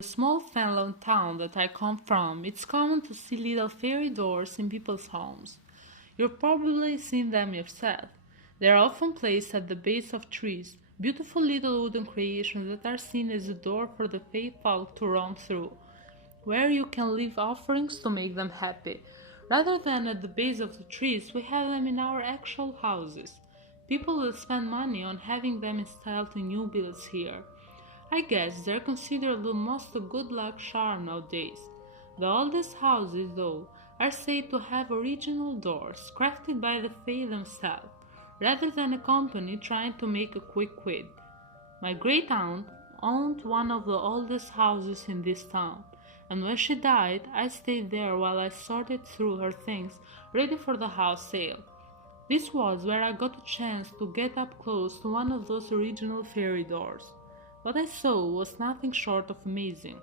The small Finland town that I come from, it's common to see little fairy doors in people's homes. You've probably seen them yourself. They are often placed at the base of trees, beautiful little wooden creations that are seen as a door for the faithful to run through, where you can leave offerings to make them happy. Rather than at the base of the trees, we have them in our actual houses. People will spend money on having them installed in new builds here. I guess they're considered almost a good luck charm nowadays. The oldest houses, though, are said to have original doors crafted by the Fae themselves, rather than a company trying to make a quick quid. My great aunt owned one of the oldest houses in this town, and when she died, I stayed there while I sorted through her things ready for the house sale. This was where I got a chance to get up close to one of those original fairy doors. What I saw was nothing short of amazing.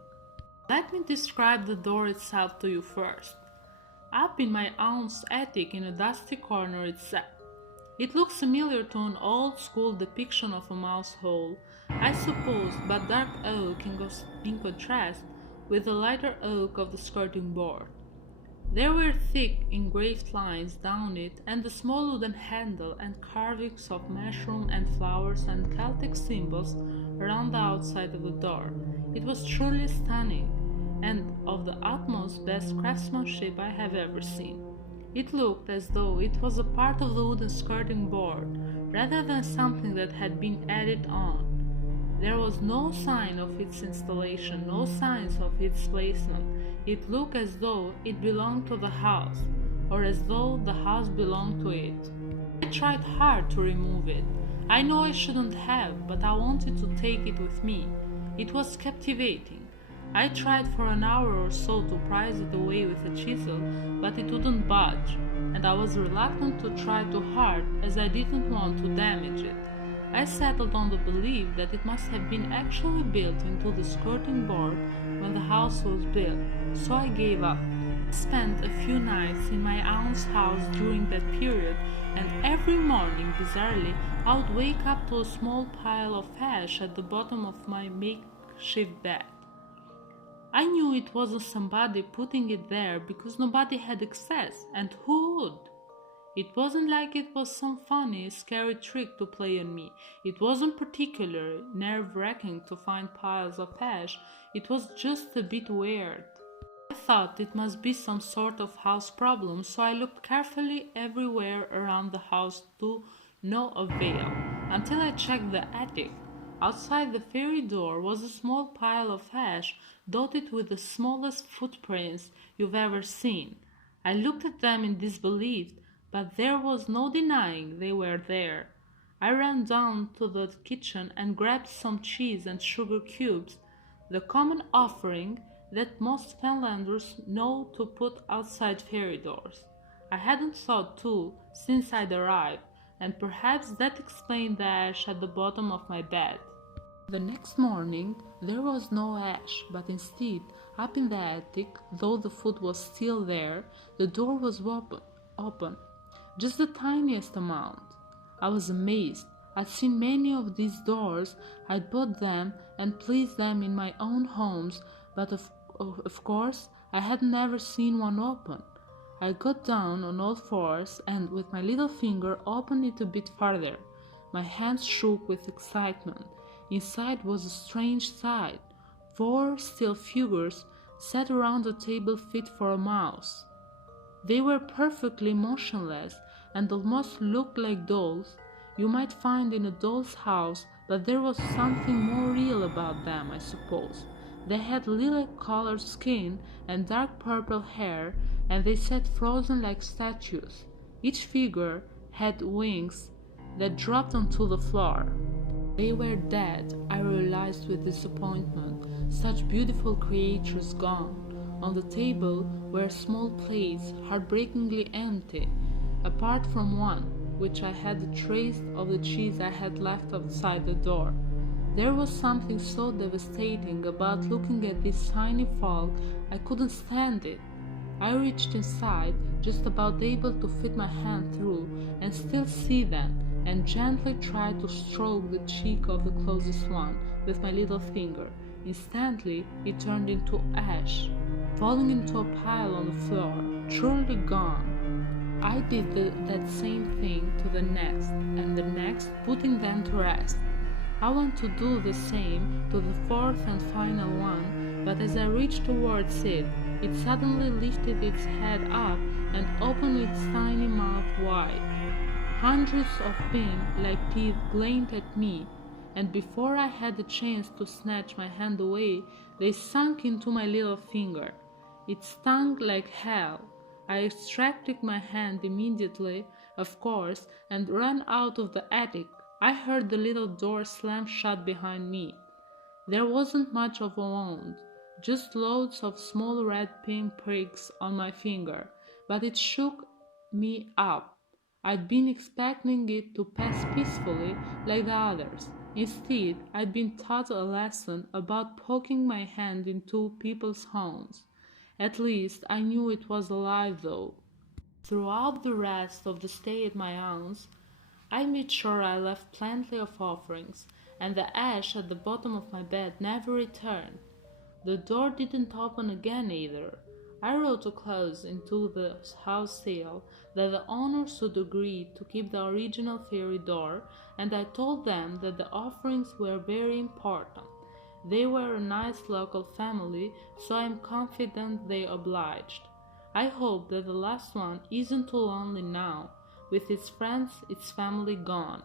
Let me describe the door itself to you first. Up in my aunt's attic in a dusty corner it sat. It looks similar to an old-school depiction of a mouse hole, I suppose, but dark oak in contrast with the lighter oak of the skirting board. There were thick engraved lines down it and a small wooden handle and carvings of mushroom and flowers and Celtic symbols around the outside of the door. It was truly stunning and of the utmost best craftsmanship I have ever seen. It looked as though it was a part of the wooden skirting board rather than something that had been added on. There was no sign of its installation, no signs of its placement. It looked as though it belonged to the house, or as though the house belonged to it. I tried hard to remove it. I know I shouldn't have, but I wanted to take it with me. It was captivating. I tried for an hour or so to prise it away with a chisel, but it wouldn't budge, and I was reluctant to try too hard as I didn't want to damage it. I settled on the belief that it must have been actually built into the skirting board when the house was built, so I gave up. I spent a few nights in my aunt's house during that period, and every morning, bizarrely, I would wake up to a small pile of ash at the bottom of my makeshift bed. I knew it wasn't somebody putting it there because nobody had access, and who would? It wasn't like it was some funny, scary trick to play on me. It wasn't particularly nerve-wracking to find piles of ash. It was just a bit weird. I thought it must be some sort of house problem, so I looked carefully everywhere around the house to no avail, until I checked the attic. Outside the fairy door was a small pile of ash dotted with the smallest footprints you've ever seen. I looked at them in disbelief, but there was no denying they were there. I ran down to the kitchen and grabbed some cheese and sugar cubes, the common offering that most Finlanders know to put outside fairy doors. I hadn't thought to since I'd arrived, and perhaps that explained the ash at the bottom of my bed. The next morning there was no ash, but instead, up in the attic, though the food was still there, the door was open. Just the tiniest amount. I was amazed. I'd seen many of these doors, I'd bought them and placed them in my own homes, but of course I had never seen one open. I got down on all fours and with my little finger opened it a bit farther. My hands shook with excitement. Inside was a strange sight. 4 still figures sat around a table fit for a mouse. They were perfectly motionless and almost looked like dolls you might find in a doll's house, but there was something more real about them, I suppose. They had lilac-colored skin and dark purple hair, and they sat frozen like statues. Each figure had wings that dropped onto the floor. They were dead, I realized with disappointment. Such beautiful creatures gone. On the table were small plates, heartbreakingly empty, apart from one, which I had a trace of the cheese I had left outside the door. There was something so devastating about looking at this tiny folk, I couldn't stand it. I reached inside, just about able to fit my hand through and still see them, and gently tried to stroke the cheek of the closest one with my little finger. Instantly, it turned into ash, falling into a pile on the floor, truly gone. I did that same thing to the next and the next, putting them to rest. I want to do the same to the fourth and final one, but as I reached towards it, it suddenly lifted its head up and opened its tiny mouth wide. Hundreds of pin-like teeth gleamed at me, and before I had the chance to snatch my hand away, they sunk into my little finger. It stung like hell. I extracted my hand immediately, of course, and ran out of the attic. I heard the little door slam shut behind me. There wasn't much of a wound, just loads of small red pink pricks on my finger, but it shook me up. I'd been expecting it to pass peacefully like the others. Instead, I'd been taught a lesson about poking my hand into people's homes. At least I knew it was alive though. Throughout the rest of the stay at my aunt's, I made sure I left plenty of offerings, and the ash at the bottom of my bed never returned. The door didn't open again either. I wrote a clause into the house sale that the owners should agree to keep the original fairy door, and I told them that the offerings were very important. They were a nice local family, so I'm confident they obliged. I hope that the last one isn't too lonely now, with its friends, its family gone.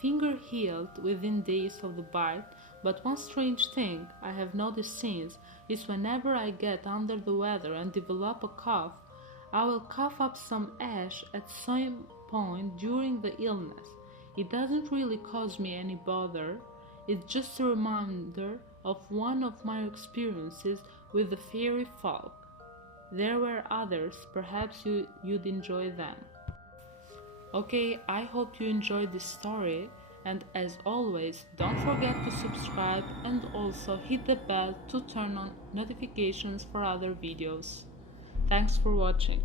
Finger healed within days of the bite, but one strange thing I have noticed since is whenever I get under the weather and develop a cough, I will cough up some ash at some point during the illness. It doesn't really cause me any bother, it's just a reminder of one of my experiences with the fairy folk. There were others, perhaps you'd enjoy them. Okay, I hope you enjoyed this story, and as always, don't forget to subscribe and also hit the bell to turn on notifications for other videos. Thanks for watching.